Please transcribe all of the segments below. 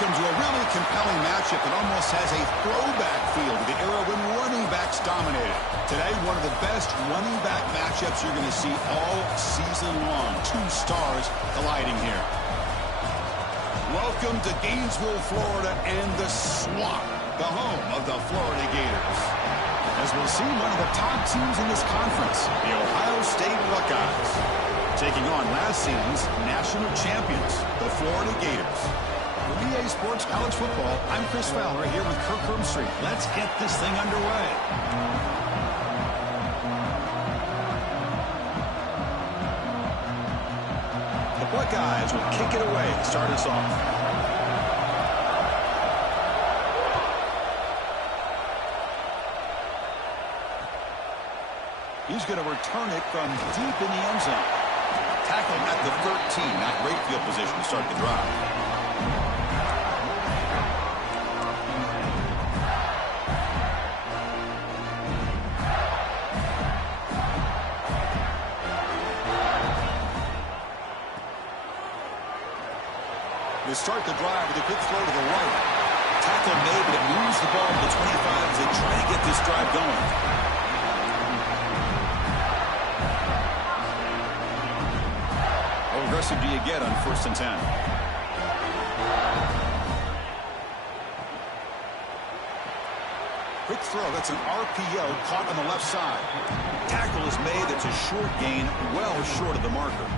welcome to a really compelling matchup that almost has a throwback feel to the era when running backs dominated. Today, one of the best running back matchups you're going to see all season long. Two stars colliding here. Welcome to Gainesville, Florida, and the Swamp, the home of the Florida Gators. As we'll see, one of the top teams in this conference, the Ohio State Buckeyes, taking on last season's national champions, the Florida Gators. For EA Sports College Football, I'm Chris Fowler here with Kirk Street. Let's get this thing underway. The Buckeyes will kick it away to start us off. He's going to return it from deep in the end zone. Tackling at the 13. Not great field position to start the drive. They start the drive with a quick throw to the right. Tackle made, but it moves the ball to the 25 as they try to get this drive going. How aggressive do you get on 1st and 10? Quick throw. That's an RPO caught on the left side. Tackle is made. It's a short gain, well short of the marker.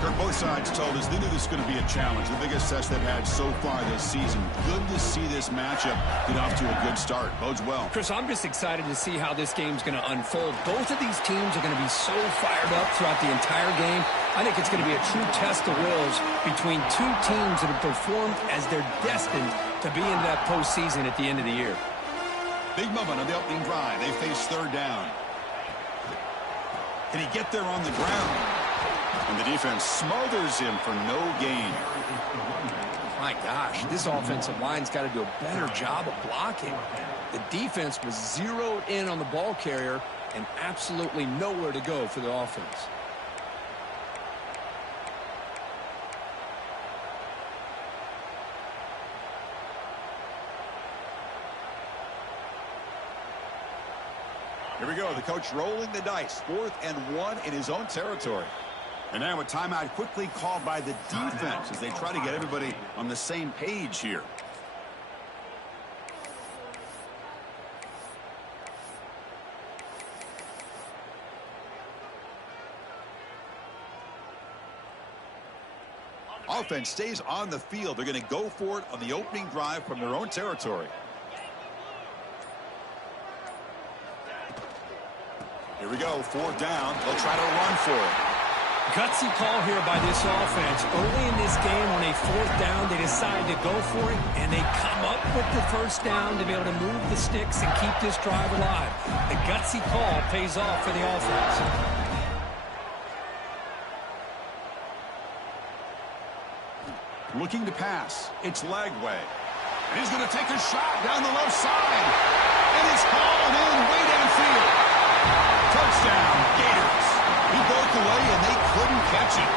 Kirk, both sides told us they knew this was going to be a challenge. The biggest test they've had so far this season. Good to see this matchup get off to a good start. Bodes well. Chris, I'm just excited to see how this game's going to unfold. Both of these teams are going to be so fired up throughout the entire game. I think it's going to be a true test of wills between two teams that have performed as they're destined to be into that postseason at the end of the year. Big moment on the opening drive. They face 3rd down. Can he get there on the ground? And the defense smothers him for no gain. My gosh, this offensive line's got to do a better job of blocking. The defense was zeroed in on the ball carrier and absolutely nowhere to go for the offense. Here we go. The coach rolling the dice. 4th and 1 in his own territory. And now a timeout quickly called by the defense as they try to get everybody on the same page here. Offense stays on the field. They're going to go for it on the opening drive from their own territory. Here we go. 4th down. They'll try to run for it. Gutsy call here by this offense. Early in this game on a 4th down, they decide to go for it, and they come up with the 1st down to be able to move the sticks and keep this drive alive. The gutsy call pays off for the offense. Looking to pass. It's Lagway. And he's going to take a shot down the left side. And it's called in way downfield. Touchdown, Gators. He broke away, and they couldn't catch him.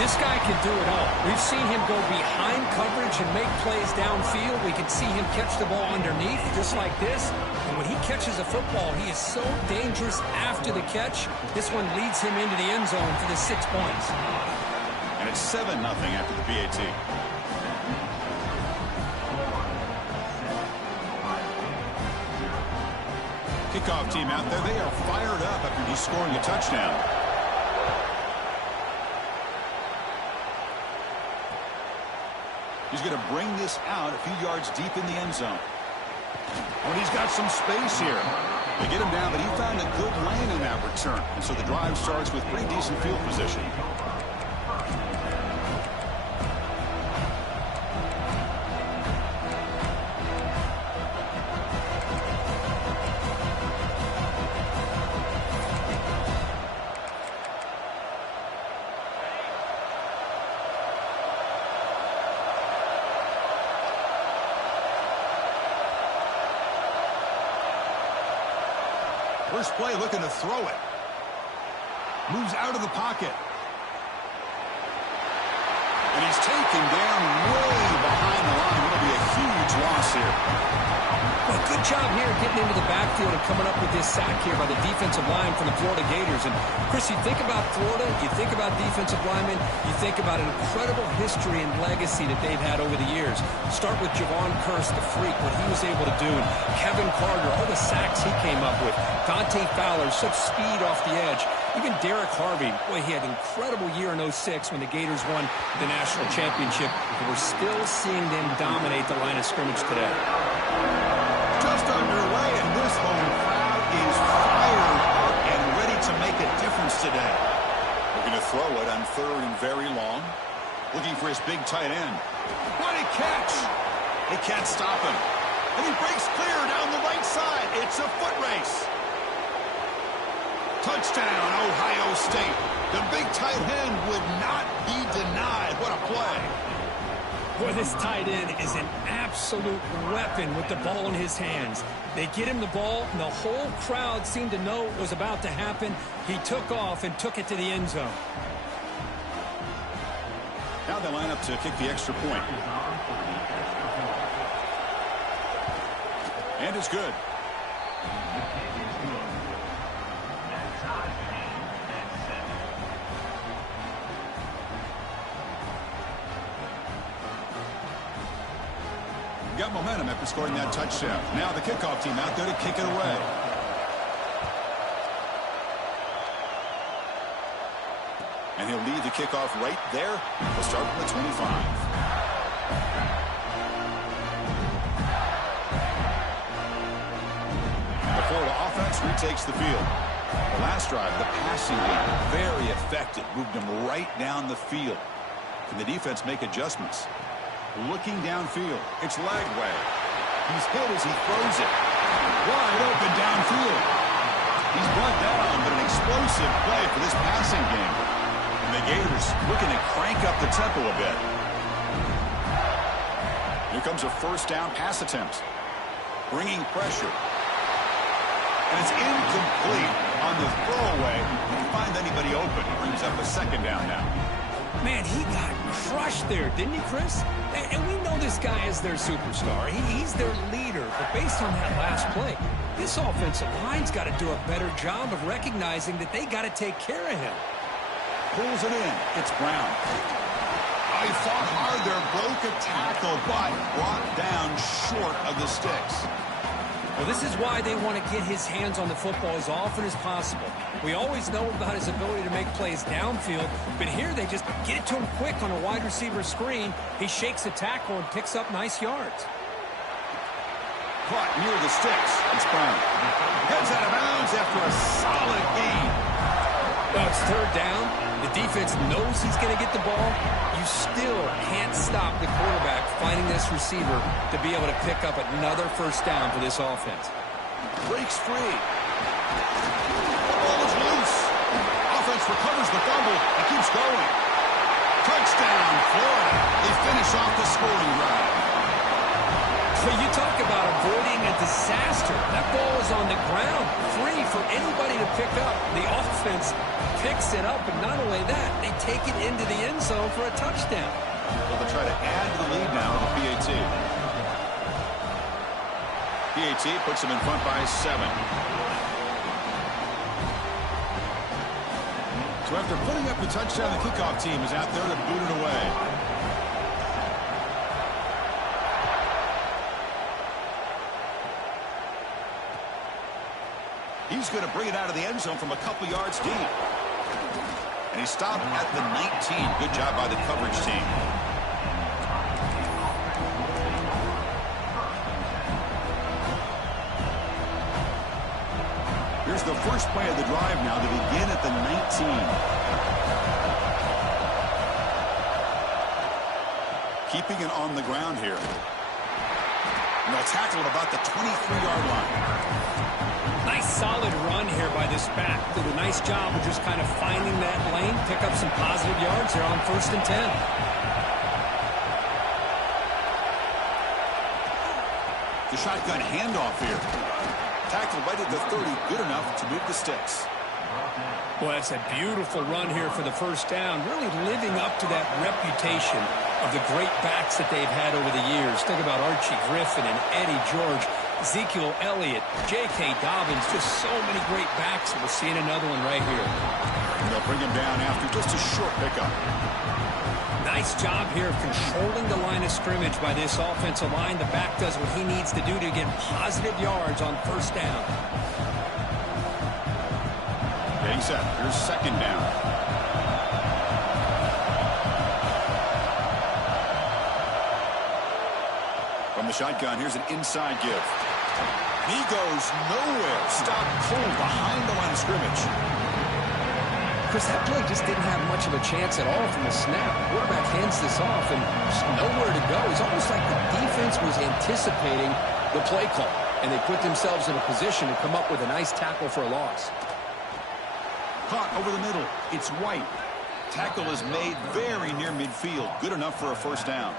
This guy can do it all. We've seen him go behind coverage and make plays downfield. We can see him catch the ball underneath, just like this. And when he catches a football, he is so dangerous after the catch. This one leads him into the end zone for the 6 points. And it's 7-0 after the PAT. Kickoff team out there. They are fired up after he's scoring a touchdown. He's going to bring this out a few yards deep in the end zone. Well, he's got some space here. They get him down, but he found a good lane in that return. And so the drive starts with pretty decent field position. First play looking to throw it. Moves out of the pocket. And he's taken down way getting into the backfield and coming up with this sack here by the defensive line from the Florida Gators. And, Chris, you think about Florida, you think about defensive linemen, you think about an incredible history and legacy that they've had over the years. Start with Javon Curse, the freak, what he was able to do. And Kevin Carter, all the sacks he came up with. Dante Fowler, such speed off the edge. Even Derek Harvey, boy, he had an incredible year in 06 when the Gators won the national championship. And we're still seeing them dominate the line of scrimmage today. Just underway, and this home crowd is fired up and ready to make a difference today. We're going to throw it on 3rd and very long. Looking for his big tight end. What a catch! They can't stop him. And he breaks clear down the right side. It's a foot race. Touchdown, Ohio State. The big tight end would not be denied. What a play. Boy, this tight end is an absolute weapon with the ball in his hands. They get him the ball, and the whole crowd seemed to know what was about to happen. He took off and took it to the end zone. Now they line up to kick the extra point. And it's good. Got momentum after scoring that touchdown. Now the kickoff team out there to kick it away. And he'll lead the kickoff right there. We'll start from the 25. And the Florida offense retakes the field. The last drive, the passing game, very effective. Moved them right down the field. Can the defense make adjustments? Looking downfield. It's Lagway. He's hit as he throws it. Wide open downfield. He's brought down, but an explosive play for this passing game. And the Gators looking to crank up the tempo a bit. Here comes a first down pass attempt. Bringing pressure. And it's incomplete on the throwaway. Didn't find anybody open. Brings up a second down now. Man, he got crushed there, didn't he, Chris? And we know this guy is their superstar. He's their leader. But based on that last play, this offensive line's got to do a better job of recognizing that they got to take care of him. Pulls it in. It's Brown. I fought hard there, broke a tackle, but brought down short of the sticks. Well, this is why they want to get his hands on the football as often as possible. We always know about his ability to make plays downfield, but here they just get it to him quick on a wide receiver screen. He shakes the tackle and picks up nice yards. Caught near the sticks. It's Brown. Heads out of bounds after a solid gain. Well, it's 3rd down. The defense knows he's going to get the ball. You still can't stop the quarterback finding this receiver to be able to pick up another first down for this offense. Breaks free. The ball is loose. Offense recovers the fumble and keeps going. Touchdown, Florida. They finish off the scoring drive. Well, you talk about avoiding a disaster. That ball is on the ground, free for anybody to pick up. The offense picks it up, and not only that, they take it into the end zone for a touchdown. Well, they'll try to add to the lead now with the PAT. PAT puts them in front by 7. So after putting up the touchdown, the kickoff team is out there to boot it away. He's going to bring it out of the end zone from a couple yards deep. And he stopped at the 19. Good job by the coverage team. Here's the first play of the drive now to begin at the 19. Keeping it on the ground here. And they'll tackle at about the 23-yard line. Nice solid run here by this back. Did a nice job of just kind of finding that lane, pick up some positive yards there on 1st and 10. The shotgun handoff here. Tackle right at the 30, good enough to move the sticks. Well, that's a beautiful run here for the first down, really living up to that reputation of the great backs that they've had over the years. Think about Archie Griffin and Eddie George. Ezekiel Elliott, J.K. Dobbins, just so many great backs. We're seeing another one right here. And they'll bring him down after just a short pickup. Nice job here of controlling the line of scrimmage by this offensive line. The back does what he needs to do to get positive yards on first down. Getting set. Here's second down. From the shotgun, here's an inside give. He goes nowhere. Stop cold behind the line of scrimmage. Chris, that play just didn't have much of a chance at all from the snap. The quarterback hands this off and just nowhere to go. It's almost like the defense was anticipating the play call, and they put themselves in a position to come up with a nice tackle for a loss. Caught over the middle. It's White. Tackle is made very near midfield. Good enough for a first down.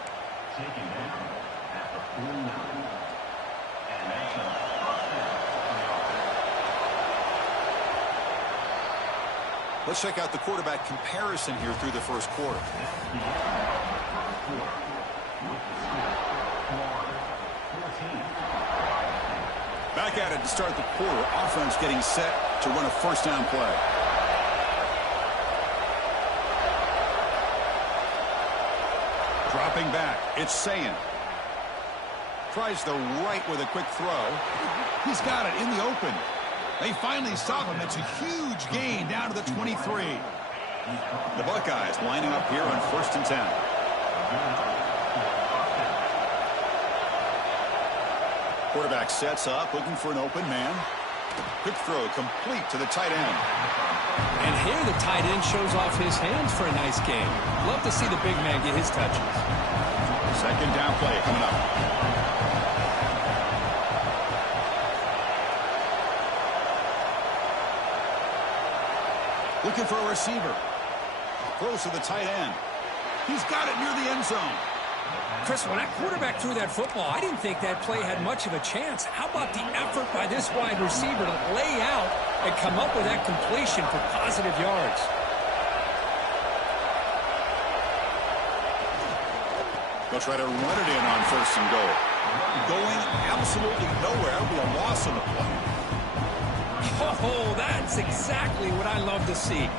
Let's check out the quarterback comparison here through the first quarter. Back at it to start the quarter. Offense getting set to run a first down play. Dropping back. It's Sayin. Tries the right with a quick throw. He's got it in the open. They finally stop him. It's a huge gain down to the 23. The Buckeyes lining up here on 1st and 10. Quarterback sets up, looking for an open man. Quick throw complete to the tight end. And here the tight end shows off his hands for a nice game. Love to see the big man get his touches. Second down play coming up. Looking for a receiver. Throws to the tight end. He's got it near the end zone. Chris, when that quarterback threw that football, I didn't think that play had much of a chance. How about the effort by this wide receiver to lay out and come up with that completion for positive yards? They'll try to run it in on 1st and goal. Going absolutely nowhere with a loss on the play. Oh, that's exactly what I love to see.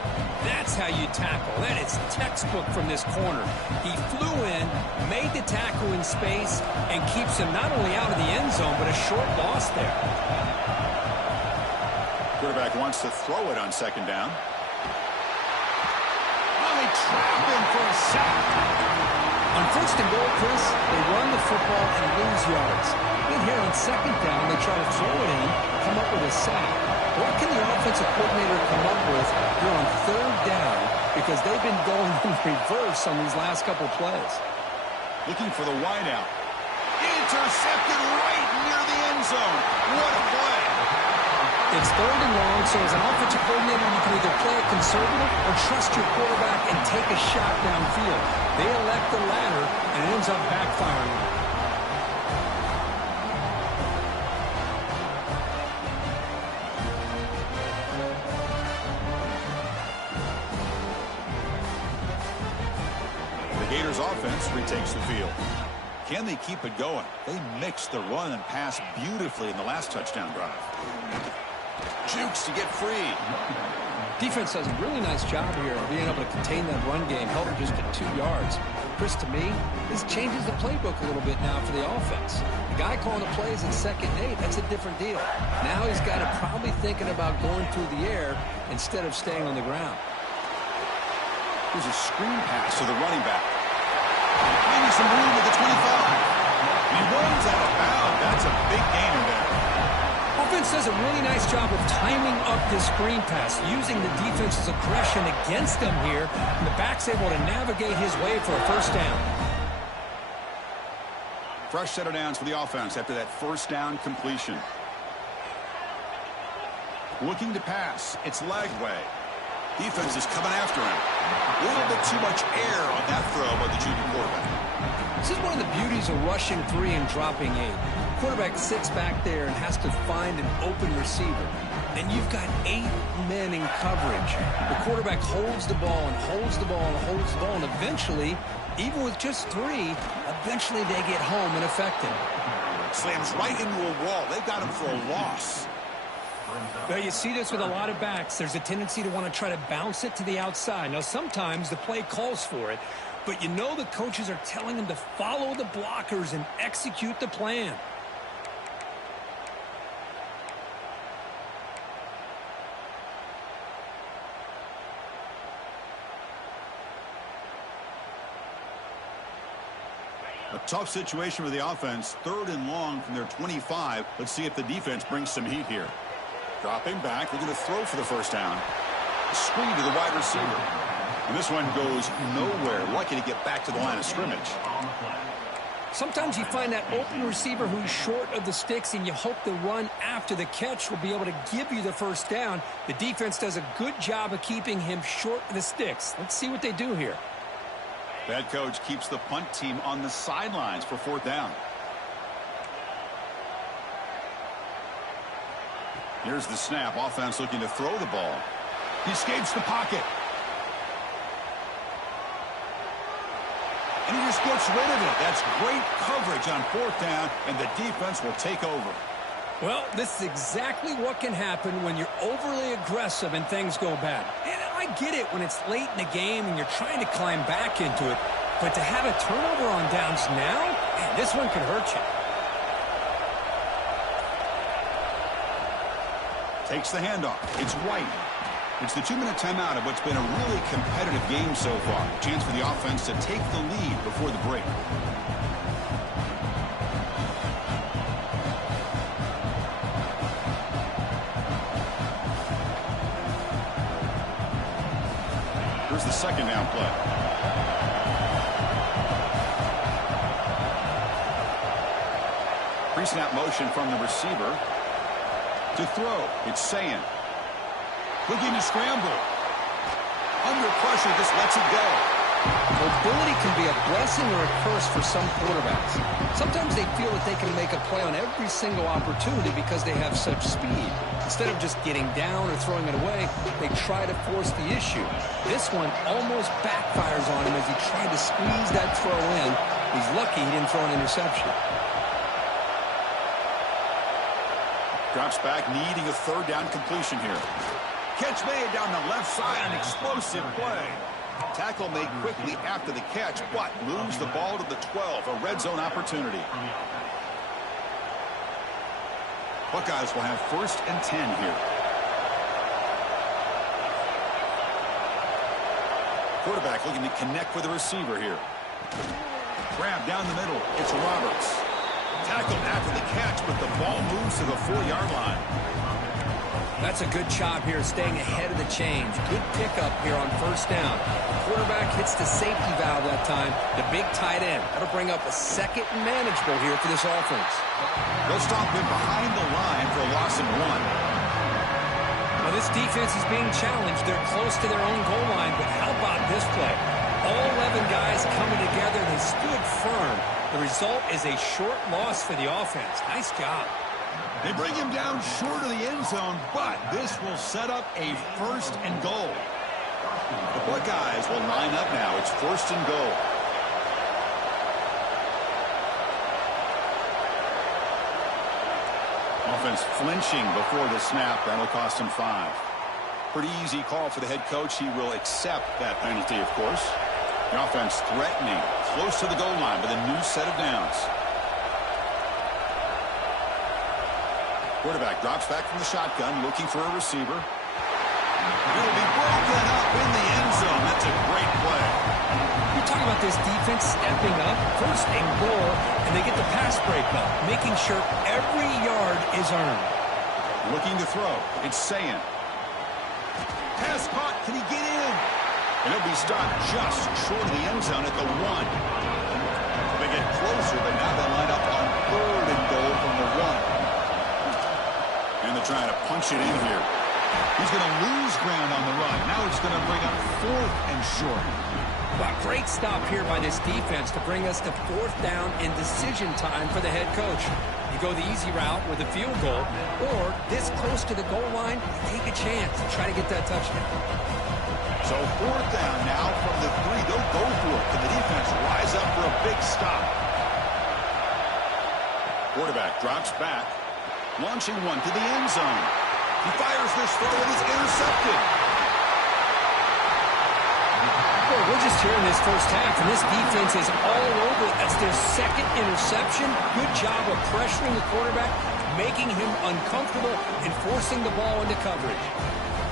That's how you tackle. That is textbook from this corner. He flew in, made the tackle in space, and keeps him not only out of the end zone, but a short loss there. Quarterback wants to throw it on 2nd down. Oh, they trap him for a sack. On 1st and goal, Chris, they run the football and lose yards. Then here on 2nd down, they try to throw it in, come up with a sack. What can the offensive coordinator come up with here on 3rd down? Because they've been going in reverse on these last couple plays. Looking for the wideout. Intercepted right near the end zone. What a play. It's 3rd and long, so as an offensive coordinator, you can either play it conservative or trust your quarterback and take a shot downfield. They elect the latter, and it ends up backfiring. Gators offense retakes the field. Can they keep it going? They mixed the run and pass beautifully in the last touchdown drive. Jukes to get free. Defense does a really nice job here of being able to contain that run game, held it just at 2 yards. Chris, to me, this changes the playbook a little bit now for the offense. The guy calling the plays at 2nd and 8, that's a different deal. Now he's got to probably thinking about going through the air instead of staying on the ground. Here's a screen pass to the running back. Finding some room at the 25. And he runs out of bounds. That's a big gainer there. Offense does a really nice job of timing up this screen pass, using the defense's aggression against them here, and the back's able to navigate his way for a 1st down. Fresh set of downs for the offense after that 1st down completion. Looking to pass. It's Lagway. Defense is coming after him. A little bit too much air on that throw by the junior quarterback. This is one of the beauties of rushing 3 and dropping 8. Quarterback sits back there and has to find an open receiver. And you've got 8 men in coverage. The quarterback holds the ball and holds the ball and holds the ball. And eventually, even with just 3, eventually they get home and affect him. Slams right into a wall. They've got him for a loss. Well, you see this with a lot of backs. There's a tendency to want to try to bounce it to the outside. Now, sometimes the play calls for it, but you know the coaches are telling them to follow the blockers and execute the plan. A tough situation for the offense. 3rd and long from their 25. Let's see if the defense brings some heat here. Dropping back. They're going to throw for the first down. Screen to the wide receiver. And this one goes nowhere. Lucky to get back to the line of scrimmage. Sometimes you find that open receiver who's short of the sticks, and you hope the run after the catch will be able to give you the first down. The defense does a good job of keeping him short of the sticks. Let's see what they do here. That coach keeps the punt team on the sidelines for 4th down. Here's the snap. Offense looking to throw the ball. He escapes the pocket. And he just gets rid of it. That's great coverage on 4th down, and the defense will take over. Well, this is exactly what can happen when you're overly aggressive and things go bad. And I get it when it's late in the game and you're trying to climb back into it. But to have a turnover on downs now, man, this one could hurt you. Takes the handoff. It's White. It's the 2-minute timeout of what's been a really competitive game so far. Chance for the offense to take the lead before the break. Here's the 2nd down play. Pre-snap motion from the receiver. To throw, it's Sayin. Looking to scramble. Under pressure, just lets it go. Mobility can be a blessing or a curse for some quarterbacks. Sometimes they feel that they can make a play on every single opportunity because they have such speed. Instead of just getting down or throwing it away, they try to force the issue. This one almost backfires on him as he tried to squeeze that throw in. He's lucky he didn't throw an interception. Drops back, needing a 3rd down completion here. Catch made down the left side, an explosive play. Tackle made quickly after the catch, but moves the ball to the 12, a red zone opportunity. Buckeyes will have 1st and 10 here. Quarterback looking to connect with the receiver here. Grab down the middle. It's Roberts. Tackled after the catch, but the ball moves to the 4-yard line. That's a good job here, staying ahead of the change. Good pickup here on 1st down. The quarterback hits the safety valve that time, the big tight end. That'll bring up a 2nd and manageable here for this offense. They'll stop him behind the line for a loss of 1. Now this defense is being challenged. They're close to their own goal line, but how about this play? All 11 guys coming together. They stood firm. The result is a short loss for the offense. Nice job. They bring him down short of the end zone, but this will set up a 1st and goal. The Buckeyes will line up now. It's 1st and goal. Offense flinching before the snap. That'll cost him 5. Pretty easy call for the head coach. He will accept that penalty, of course. The offense threatening, close to the goal line with a new set of downs. Quarterback drops back from the shotgun, looking for a receiver. It'll be broken up in the end zone. That's a great play. You're talking about this defense stepping up, 1st and goal, and they get the pass break up, making sure every yard is earned. Looking to throw. It's Sayin. Pass caught. Can he get in? And he'll be stopped just short of the end zone at the 1. They get closer, but now they line up on 3rd and goal from the 1. And they're trying to punch it in here. He's going to lose ground on the run. Now it's going to bring up 4th and short. Well, great stop here by this defense to bring us to 4th down in decision time for the head coach. You go the easy route with a field goal, or this close to the goal line, take a chance and try to get that touchdown. So 4th down now from the 3. They'll go for it. Can the defense rise up for a big stop? quarterback drops back, launching one to the end zone. He fires this throw and it's intercepted. Boy, we're just here in this first half, and this defense is all over it. That's their second interception. Good job of pressuring the quarterback, making him uncomfortable, and forcing the ball into coverage.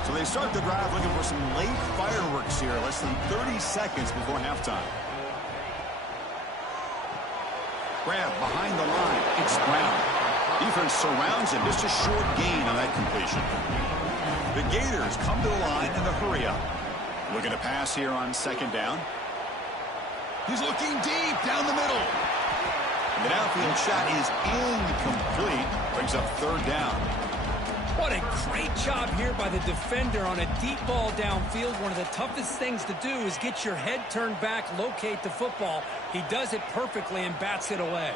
So they start the drive looking for some late fireworks here, less than 30 seconds before halftime. Grab behind the line. It's Brown. Defense surrounds him. Just a short gain on that completion. The Gators come to the line in the hurry-up. Looking to pass here on second down. He's looking deep down the middle. And the downfield shot is incomplete. Brings up third down. What a great job here by the defender on a deep ball downfield. One of the toughest things to do is get your head turned back, locate the football. He does it perfectly and bats it away.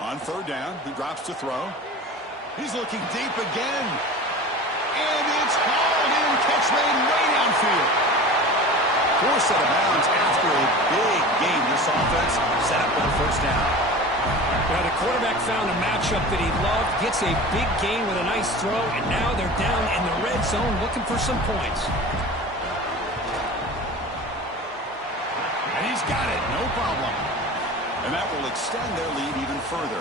On third down, he drops to throw. He's looking deep again. And it's hauled in. Catch made way downfield. Forced out of bounds after a big game. This offense set up for the first down. Well, the quarterback found a matchup that he loved, gets a big gain with a nice throw, and now they're down in the red zone looking for some points. And he's got it, no problem. And that will extend their lead even further.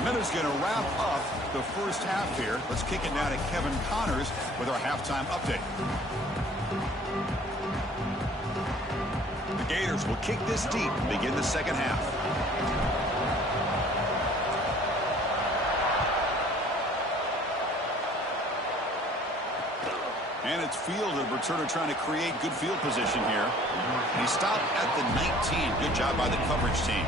Miller's going to wrap up the first half here. Let's kick it now to Kevin Connors with our halftime update. The Gators will kick this deep and begin the second half. And it's fielded. Returner trying to create good field position here. And he stopped at the 19. Good job by the coverage team.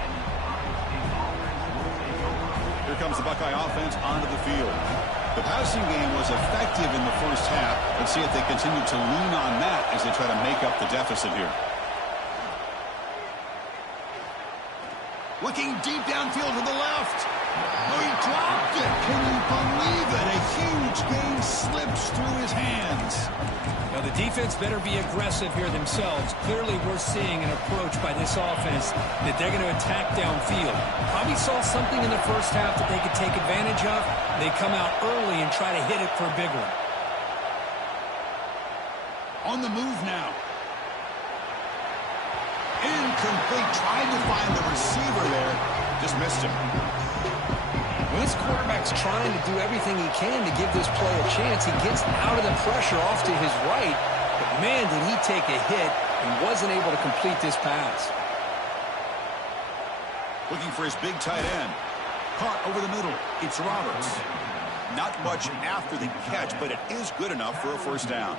Here comes the Buckeye offense onto the field. The passing game was effective in the first half. Let's see if they continue to lean on that as they try to make up the deficit here. Looking deep downfield to the left. Oh, he dropped it. Can you believe it? A huge gain slips through his hands. Now, the defense better be aggressive here themselves. Clearly, we're seeing an approach by this offense that they're going to attack downfield. Probably saw something in the first half that they could take advantage of. They come out early and try to hit it for a big one. On the move now. Incomplete. Tried to find the receiver there. Just missed him. Well, this quarterback's trying to do everything he can to give this play a chance. He gets out of the pressure off to his right. But, man, did he take a hit and wasn't able to complete this pass. Looking for his big tight end. Caught over the middle. It's Roberts. Not much after the catch, but it is good enough for a first down.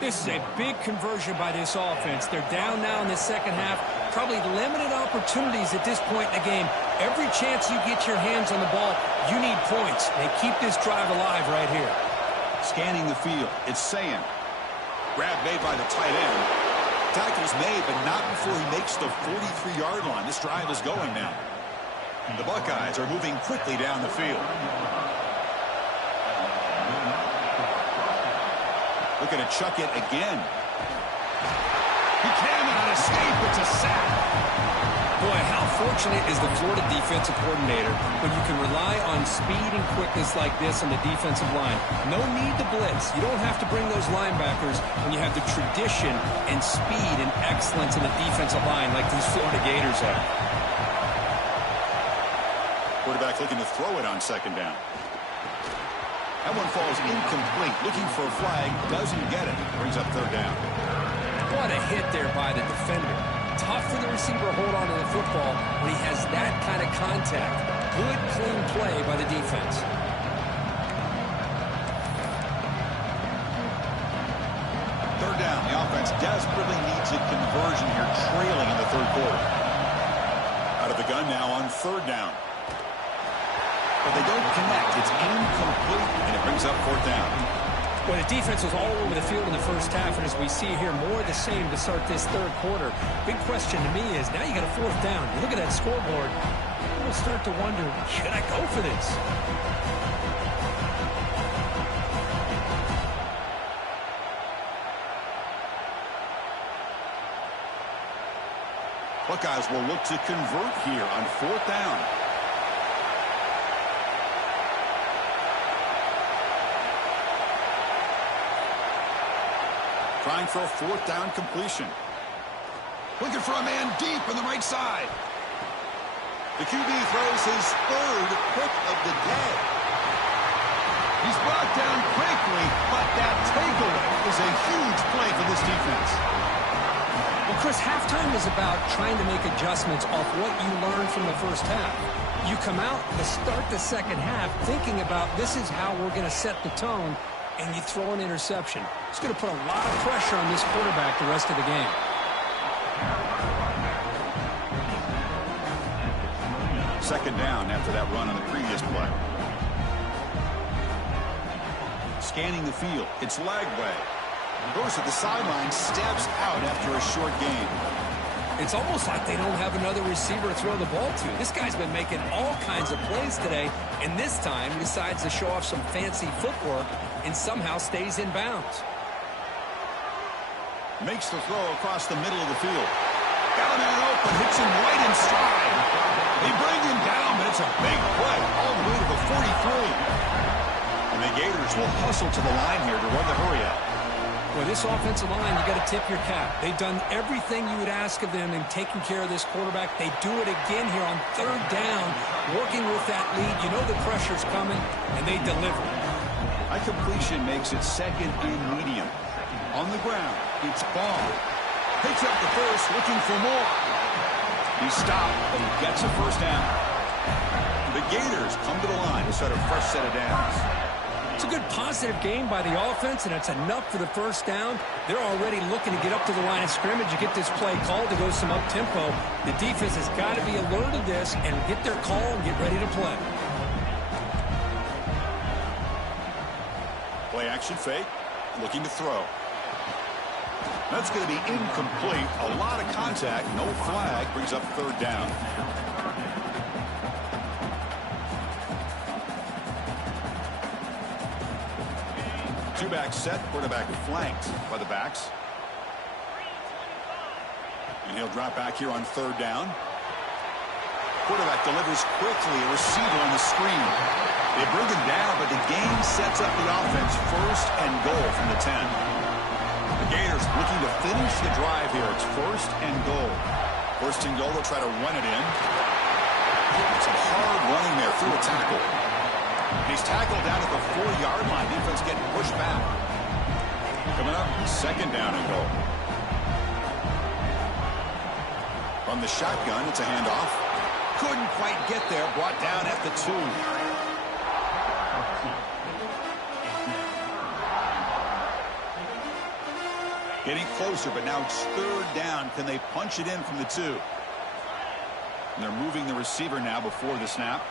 This is a big conversion by this offense. They're down now in the second half. Probably limited opportunities at this point in the game. Every chance you get your hands on the ball, you need points. They keep this drive alive right here. Scanning the field. It's Sayin. Grab made by the tight end. Tackle's made, but not before he makes the 43-yard line. This drive is going now. The Buckeyes are moving quickly down the field. Looking to chuck it again. He cannot escape. It's a sack. Boy, how fortunate is the Florida defensive coordinator when you can rely on speed and quickness like this on the defensive line. No need to blitz. You don't have to bring those linebackers when you have the tradition and speed and excellence in the defensive line like these Florida Gators have. Quarterback looking to throw it on second down. That one falls incomplete. Looking for a flag. Doesn't get it. Brings up third down. What a hit there by the defender. Tough for the receiver to hold on to the football when he has that kind of contact. Good, clean play by the defense. Third down. The offense desperately needs a conversion here, trailing in the third quarter. Out of the gun now on third down. But they don't connect. It's incomplete, and it brings up fourth down. Well, the defense was all over the field in the first half, and as we see here, more of the same to start this third quarter. Big question to me is, now you got a fourth down. You look at that scoreboard, you'll start to wonder, should I go for this? Buckeyes will look to convert here on fourth down. Trying for a fourth down completion. Looking for a man deep on the right side. The QB throws his third pick of the day. He's brought down quickly, but that takeaway is a huge play for this defense. Well, Chris, halftime is about trying to make adjustments off what you learned from the first half. You come out to start the second half thinking about this is how we're going to set the tone, and you throw an interception. It's going to put a lot of pressure on this quarterback the rest of the game. Second down after that run on the previous play. Scanning the field. It's Lagway. Goes to the sideline, steps out after a short gain. It's almost like they don't have another receiver to throw the ball to. This guy's been making all kinds of plays today, and this time decides to show off some fancy footwork and somehow stays in bounds. Makes the throw across the middle of the field. Got a man open, hits him right in stride. They bring him down, but it's a big play all the way to the 43. And the Gators will hustle to the line here to run the hurry out. Well, this offensive line, you got to tip your cap. They've done everything you would ask of them in taking care of this quarterback. They do it again here on third down, working with that lead. You know the pressure's coming, and they deliver. A completion makes it second and medium. On the ground, it's Ball. Picks up the first, looking for more. He stopped, but he gets a first down. The Gators come to the line to start a fresh set of downs. It's a good positive game by the offense, and it's enough for the first down. They're already looking to get up to the line of scrimmage and get this play called to go some up-tempo. The defense has got to be alert of this and get their call and get ready to play. Play action fake, looking to throw. That's going to be incomplete. A lot of contact, no flag, brings up third down. Two-back set, quarterback flanked by the backs. And he'll drop back here on third down. Quarterback delivers quickly, a receiver on the screen. They bring him down, but the game sets up the offense first and goal from the 10. The Gators looking to finish the drive here. It's first and goal. First and goal, they'll try to run it in. Some hard running there through a tackle. He's tackled down at the 4-yard line. Defense getting pushed back. Coming up, second down and goal. From the shotgun, it's a handoff. Couldn't quite get there. Brought down at the 2. Getting closer, but now it's third down. Can they punch it in from the 2? And they're moving the receiver now before the snap.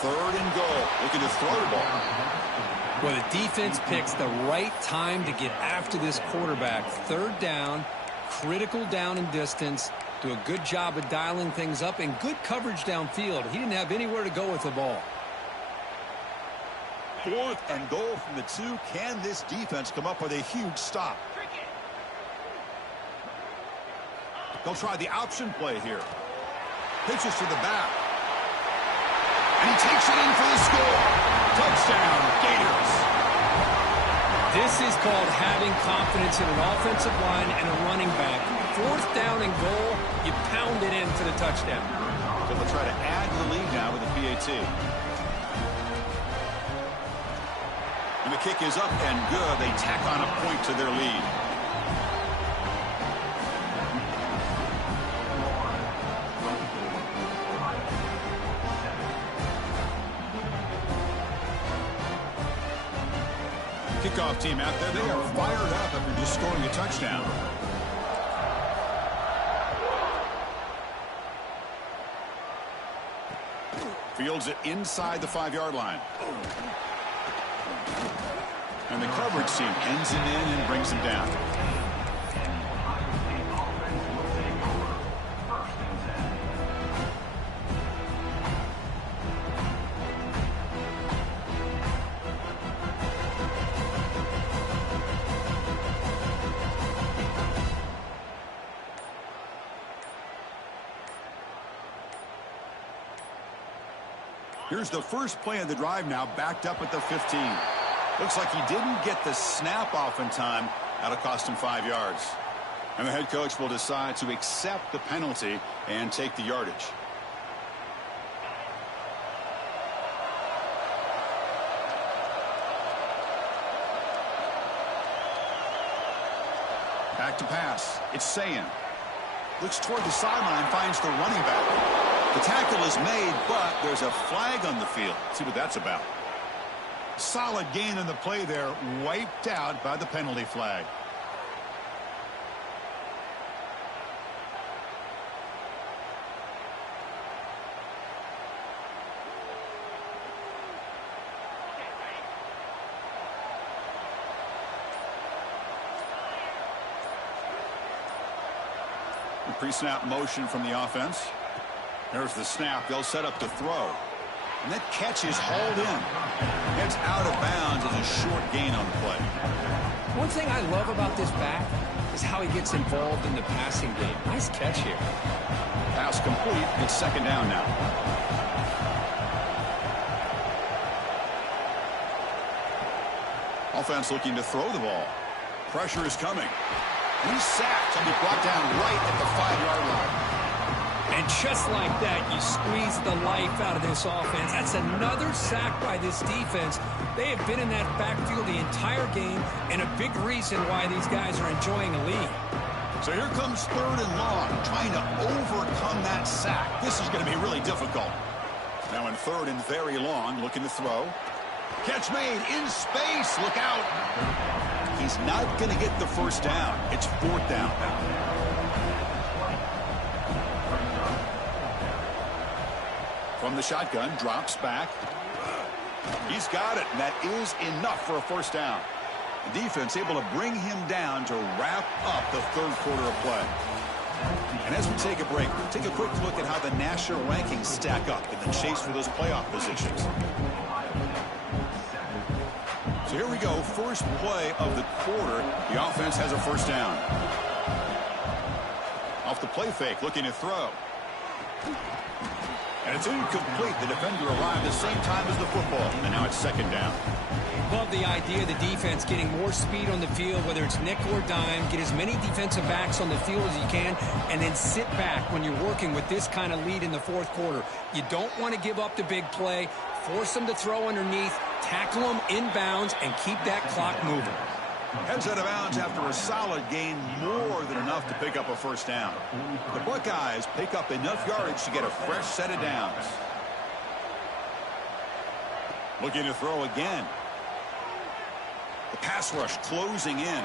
Third and goal. Looking to throw the ball. Well, the defense picks the right time to get after this quarterback. Third down, critical down and distance. Do a good job of dialing things up and good coverage downfield. He didn't have anywhere to go with the ball. Fourth and goal from the 2. Can this defense come up with a huge stop? They'll try the option play here. Pitches to the back. And he takes it in for the score. Touchdown, Gators. This is called having confidence in an offensive line and a running back. Fourth down and goal, you pound it in for the touchdown. So they'll try to add to the lead now with a PAT. And the kick is up and good. They tack on a point to their lead. Kickoff team out there. They are fired up after just scoring a touchdown. Fields it inside the 5-yard line. And the coverage team ends it in and brings him down. Here's the first play of the drive now, backed up at the 15. Looks like he didn't get the snap off in time. That'll cost him 5 yards. And the head coach will decide to accept the penalty and take the yardage. Back to pass. It's Sayin. Looks toward the sideline, finds the running back. The tackle is made, but there's a flag on the field. Let's see what that's about. Solid gain in the play there, wiped out by the penalty flag. Pre-snap motion from the offense. There's the snap. They'll set up the throw. And that catch is hauled in. It's out of bounds as a short gain on the play. One thing I love about this back is how he gets involved in the passing game. Nice catch here. Pass complete. It's second down now. Offense looking to throw the ball. Pressure is coming. He's sacked and be brought down right at the 5-yard line. And just like that, you squeeze the life out of this offense. That's another sack by this defense. They have been in that backfield the entire game, and a big reason why these guys are enjoying a lead. So here comes 3rd and long, trying to overcome that sack. This is going to be really difficult. Now in 3rd and very long, looking to throw. Catch made in space. Look out. He's not going to get the first down. It's 4th down. From the shotgun, drops back. He's got it, and that is enough for a first down. The defense able to bring him down to wrap up the 3rd quarter of play. And as we take a break, take a quick look at how the national rankings stack up in the chase for those playoff positions. So here we go, first play of the quarter. The offense has a first down. Off the play fake, looking to throw. And it's incomplete. The defender arrived at the same time as the football. And now it's second down. Love the idea of the defense getting more speed on the field, whether it's nickel or dime. Get as many defensive backs on the field as you can, and then sit back when you're working with this kind of lead in the 4th quarter. You don't want to give up the big play. Force them to throw underneath, tackle them inbounds, and keep that clock moving. Heads out of bounds after a solid gain, more than enough to pick up a first down. The Buckeyes pick up enough yardage to get a fresh set of downs. Looking to throw again. The pass rush closing in.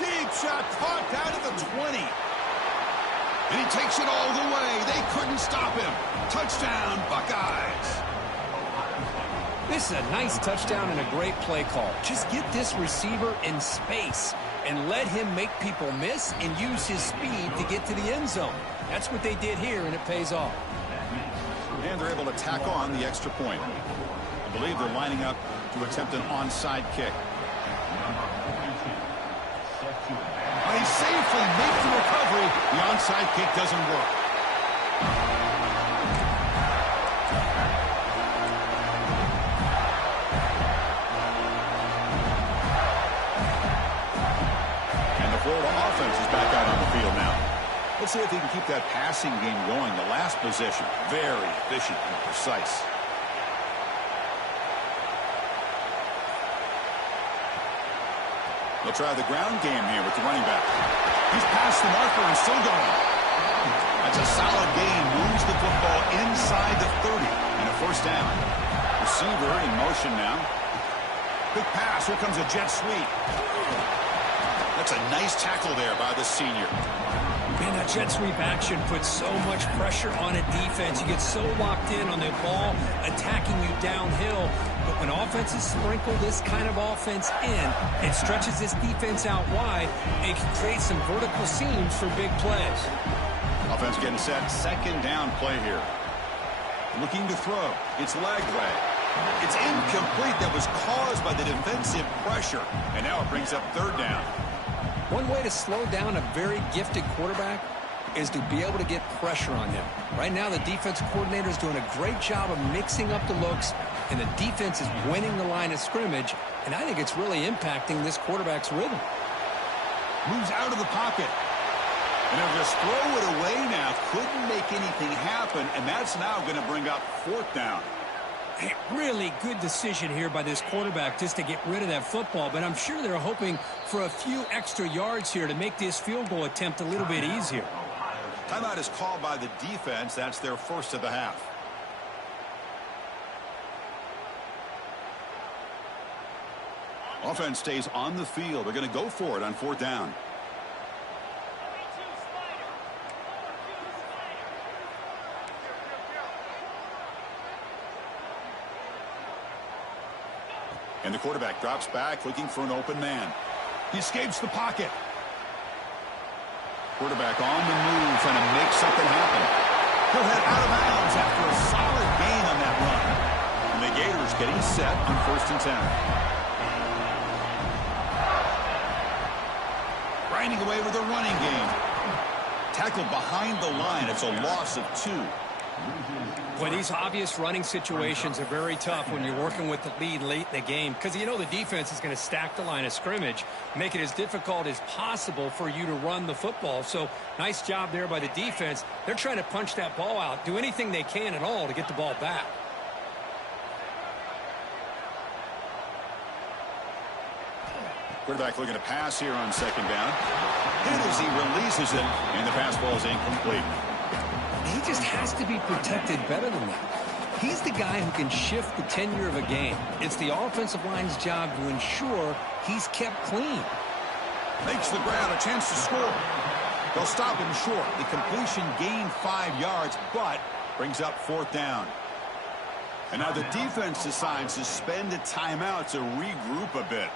Deep shot caught out of the 20. And he takes it all the way. They couldn't stop him. Touchdown, Buckeyes. This is a nice touchdown and a great play call. Just get this receiver in space and let him make people miss and use his speed to get to the end zone. That's what they did here, and it pays off. And they're able to tack on the extra point. I believe they're lining up to attempt an onside kick. And he safely makes the recovery. The onside kick doesn't work. Let's see if he can keep that passing game going. The last possession, very efficient and precise. They'll try the ground game here with the running back. He's past the marker and still going. That's a solid gain. Moves the football inside the 30 and a first down. Receiver in motion now. Big pass. Here comes a jet sweep. That's a nice tackle there by the senior. Man, that jet sweep action puts so much pressure on a defense. You get so locked in on the ball attacking you downhill. But when offenses sprinkle this kind of offense in, it stretches this defense out wide. It can create some vertical seams for big plays. Offense getting set. Second down play here. Looking to throw. It's leg way. It's incomplete. That was caused by the defensive pressure. And now it brings up third down. One way to slow down a very gifted quarterback is to be able to get pressure on him. Right now, the defensive coordinator is doing a great job of mixing up the looks, and the defense is winning the line of scrimmage, and I think it's really impacting this quarterback's rhythm. Moves out of the pocket. And they'll just throw it away now. Couldn't make anything happen, and that's now going to bring up 4th down. Hey, really good decision here by this quarterback just to get rid of that football, but I'm sure they're hoping for a few extra yards here to make this field goal attempt a little bit easier. Timeout is called by the defense. That's their first of the half. Offense stays on the field. They're going to go for it on 4th down. And the quarterback drops back, looking for an open man. He escapes the pocket. Quarterback on the move, trying to make something happen. He'll head out of bounds after a solid gain on that run. And the Gators getting set on 1st and 10. Grinding away with a running game. Tackled behind the line. It's a loss of 2. Boy, these obvious running situations are very tough when you're working with the lead late in the game because you know the defense is going to stack the line of scrimmage, make it as difficult as possible for you to run the football. So nice job there by the defense. They're trying to punch that ball out, do anything they can at all to get the ball back. Quarterback looking to pass here on 2nd down. Hit as he releases it, and the pass ball is incomplete. He just has to be protected better than that. He's the guy who can shift the tenure of a game. It's the offensive line's job to ensure he's kept clean. Makes the grab, a chance to score. They'll stop him short. The completion gained 5 yards, but brings up 4th down. And now the defense decides to spend a timeout to regroup a bit.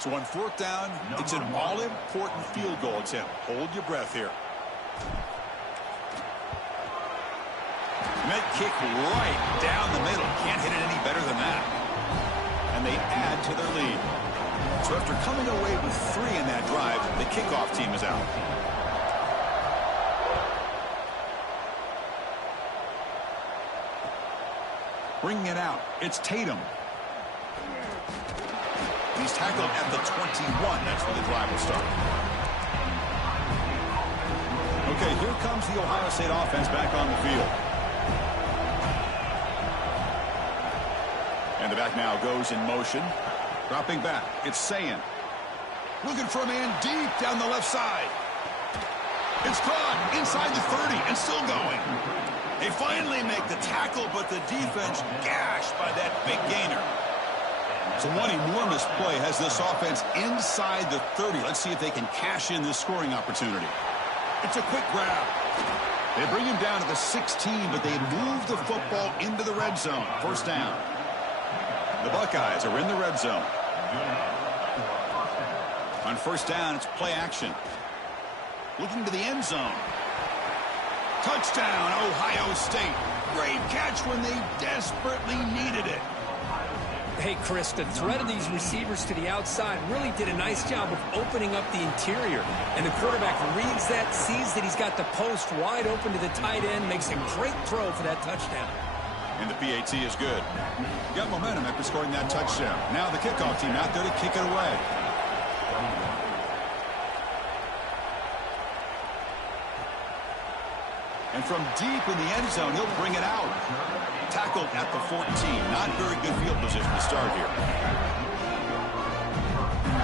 So on 4th down, it's an all-important field goal attempt. Hold your breath here. That kick right down the middle. Can't hit it any better than that. And they add to their lead. So after coming away with 3 in that drive, the kickoff team is out. Bringing it out, it's Tatum. He's tackled at the 21. That's where the drive will start. Okay, here comes the Ohio State offense back on the field. And the back now goes in motion. Dropping back, it's Sayin. Looking for a man deep down the left side. It's caught inside the 30 and still going. They finally make the tackle, but the defense gashed by that big gainer. So one enormous play has this offense inside the 30. Let's see if they can cash in this scoring opportunity. It's a quick grab. They bring him down to the 16, but they move the football into the red zone. 1st down. The Buckeyes are in the red zone. On 1st down, it's play action. Looking to the end zone. Touchdown, Ohio State. Great catch when they desperately needed it. Hey, Chris, the threat of these receivers to the outside really did a nice job of opening up the interior. And the quarterback reads that, sees that he's got the post wide open to the tight end, makes a great throw for that touchdown. And the PAT is good. Got momentum after scoring that touchdown. Now the kickoff team out there to kick it away. And from deep in the end zone, he'll bring it out. Tackled at the 14. Not very good field position to start here.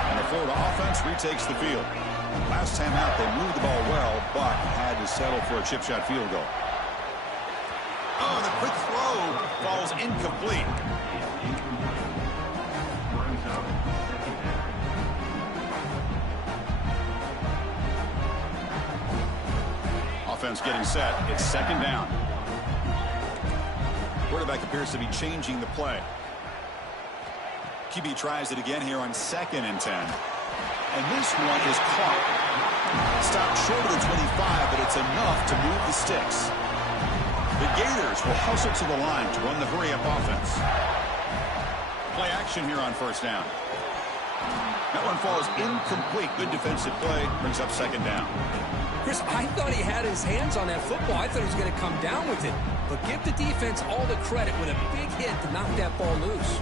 And the Florida offense retakes the field. Last time out, they moved the ball well, but had to settle for a chip shot field goal. Oh, the quick throw falls incomplete. Offense getting set. It's 2nd down. Quarterback appears to be changing the play. QB tries it again here on 2nd and 10. And this one is caught. Stopped short of the 25, but it's enough to move the sticks. The Gators will hustle to the line to run the hurry-up offense. Play action here on 1st down. That one falls incomplete. Good defensive play. Brings up second down. Chris, I thought he had his hands on that football. I thought he was going to come down with it. But give the defense all the credit with a big hit to knock that ball loose.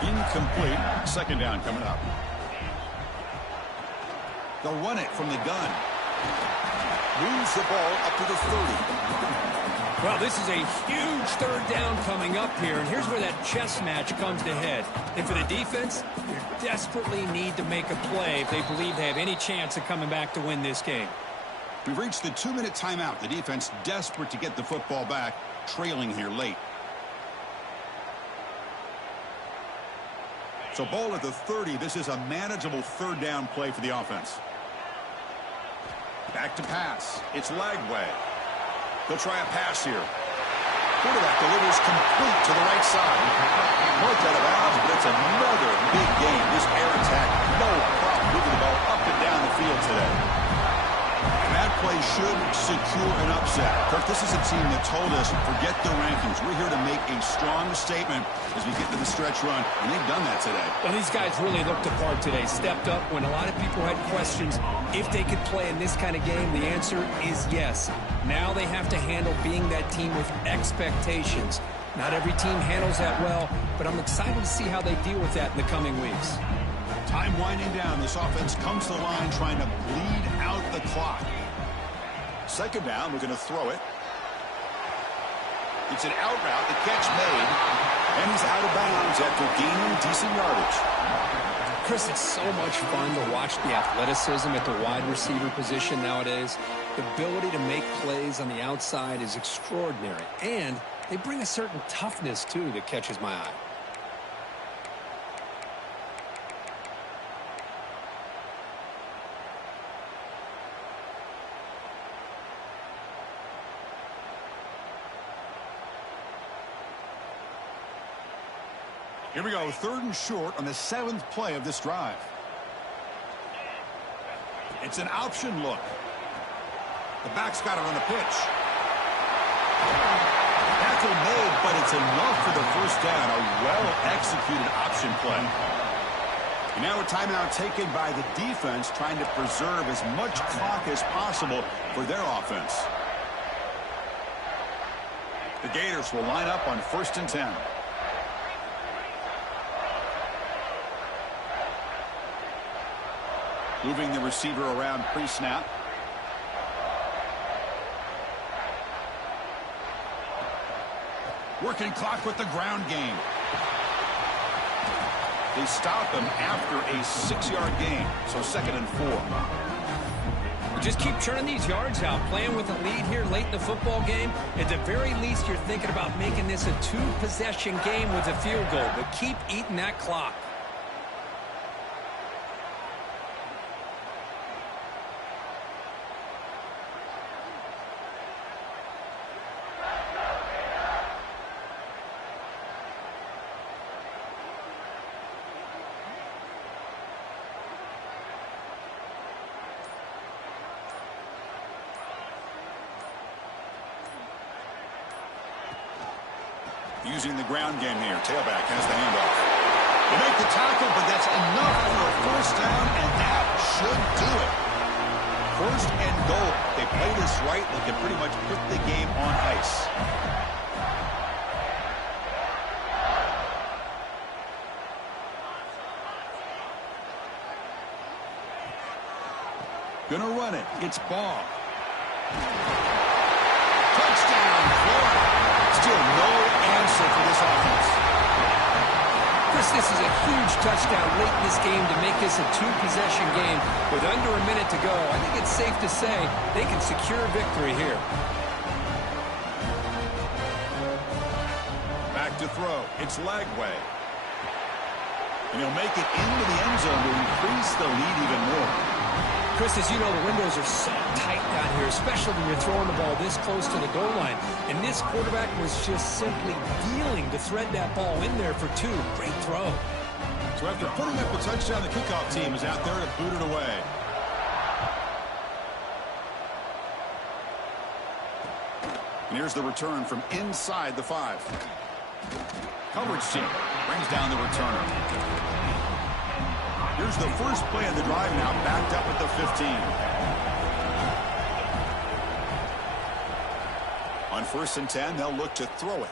Incomplete. Second down coming up. They'll run it from the gun. Moves the ball up to the 30. Well, this is a huge third down coming up here, and here's where that chess match comes to head. And for the defense, they desperately need to make a play if they believe they have any chance of coming back to win this game. We've reached the 2-minute timeout. The defense desperate to get the football back, trailing here late. So ball at the 30. This is a manageable third down play for the offense. Back to pass. It's Lagway. They'll try a pass here. Quarterback delivers complete to the right side. Marked out of bounds, but it's another big game. This air attack, no problem moving the ball up and down the field today. And that play should secure an upset. Kirk, this is a team that told us, forget the rankings. We're here to make a strong statement as we get to the stretch run, and they've done that today. Well, these guys really looked apart today. Stepped up when a lot of people had questions. If they could play in this kind of game, the answer is yes. Now they have to handle being that team with expectations. Not every team handles that well, but I'm excited to see how they deal with that in the coming weeks. Time winding down. This offense comes to the line trying to bleed out the clock. Second down, we're going to throw it. It's an out route, the catch made, and he's out of bounds after gaining decent yardage. Chris, it's so much fun to watch the athleticism at the wide receiver position nowadays. The ability to make plays on the outside is extraordinary, and they bring a certain toughness, too, that catches my eye. Here we go, third and short on the 7th play of this drive. It's an option look. The back's got it on the pitch. Tackle made, but it's enough for the first down. A well-executed option play. And now a timeout taken by the defense, trying to preserve as much clock as possible for their offense. The Gators will line up on 1st and 10. Moving the receiver around pre-snap. Working clock with the ground game. They stop him after a 6-yard gain, so 2nd and 4. Just keep churning these yards out, playing with a lead here late in the football game. At the very least, you're thinking about making this a 2-possession game with a field goal, but keep eating that clock. Using the ground game here. Tailback has the handoff. They make the tackle, but that's enough for a first down, and that should do it. 1st and goal. They play this right, they can pretty much put the game on ice. Gonna run it. It's Ball. Touchdown, Florida. Still no answer for this offense. Chris, this is a huge touchdown late in this game to make this a 2-possession game with under a minute to go. I think it's safe to say they can secure victory here. Back to throw. It's Lagway. And he'll make it into the end zone to increase the lead even more. Chris, as you know, the windows are so tight down here, especially when you're throwing the ball this close to the goal line. And this quarterback was just simply dealing to thread that ball in there for 2. Great throw. So after putting up a touchdown, the kickoff team is out there to boot it away. And here's the return from inside the 5. Coverage team brings down the returner. Here's the first play of the drive now, backed up at the 15. On 1st and 10, they'll look to throw it.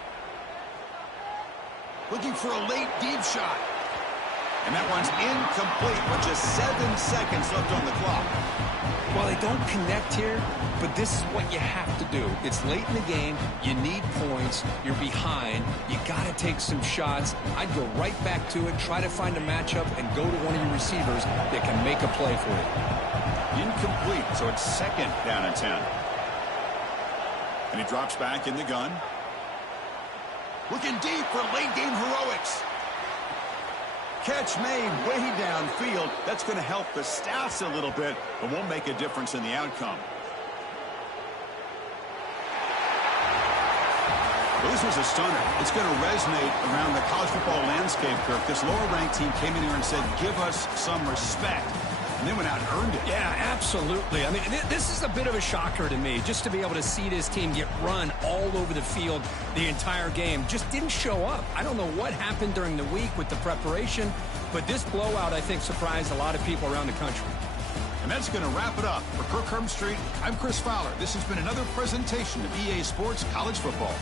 Looking for a late deep shot. And that one's incomplete with just 7 seconds left on the clock. Well, they don't connect here, but this is what you have to do. It's late in the game. You need points. You're behind. You got to take some shots. I'd go right back to it, try to find a matchup, and go to one of your receivers that can make a play for you. Incomplete, so it's 2nd down and 10. And he drops back in the gun. Looking deep for late game heroics. Catch made way downfield. That's going to help the stats a little bit, but won't make a difference in the outcome. Well, this was a stunner. It's going to resonate around the college football landscape, Kirk. This lower-ranked team came in here and said, give us some respect. And then went out and earned it. Yeah, absolutely. I mean, this is a bit of a shocker to me, just to be able to see this team get run all over the field the entire game. Just didn't show up. I don't know what happened during the week with the preparation, but this blowout, I think, surprised a lot of people around the country. And that's going to wrap it up. For Kirk Herbstreit, I'm Chris Fowler. This has been another presentation of EA Sports College Football.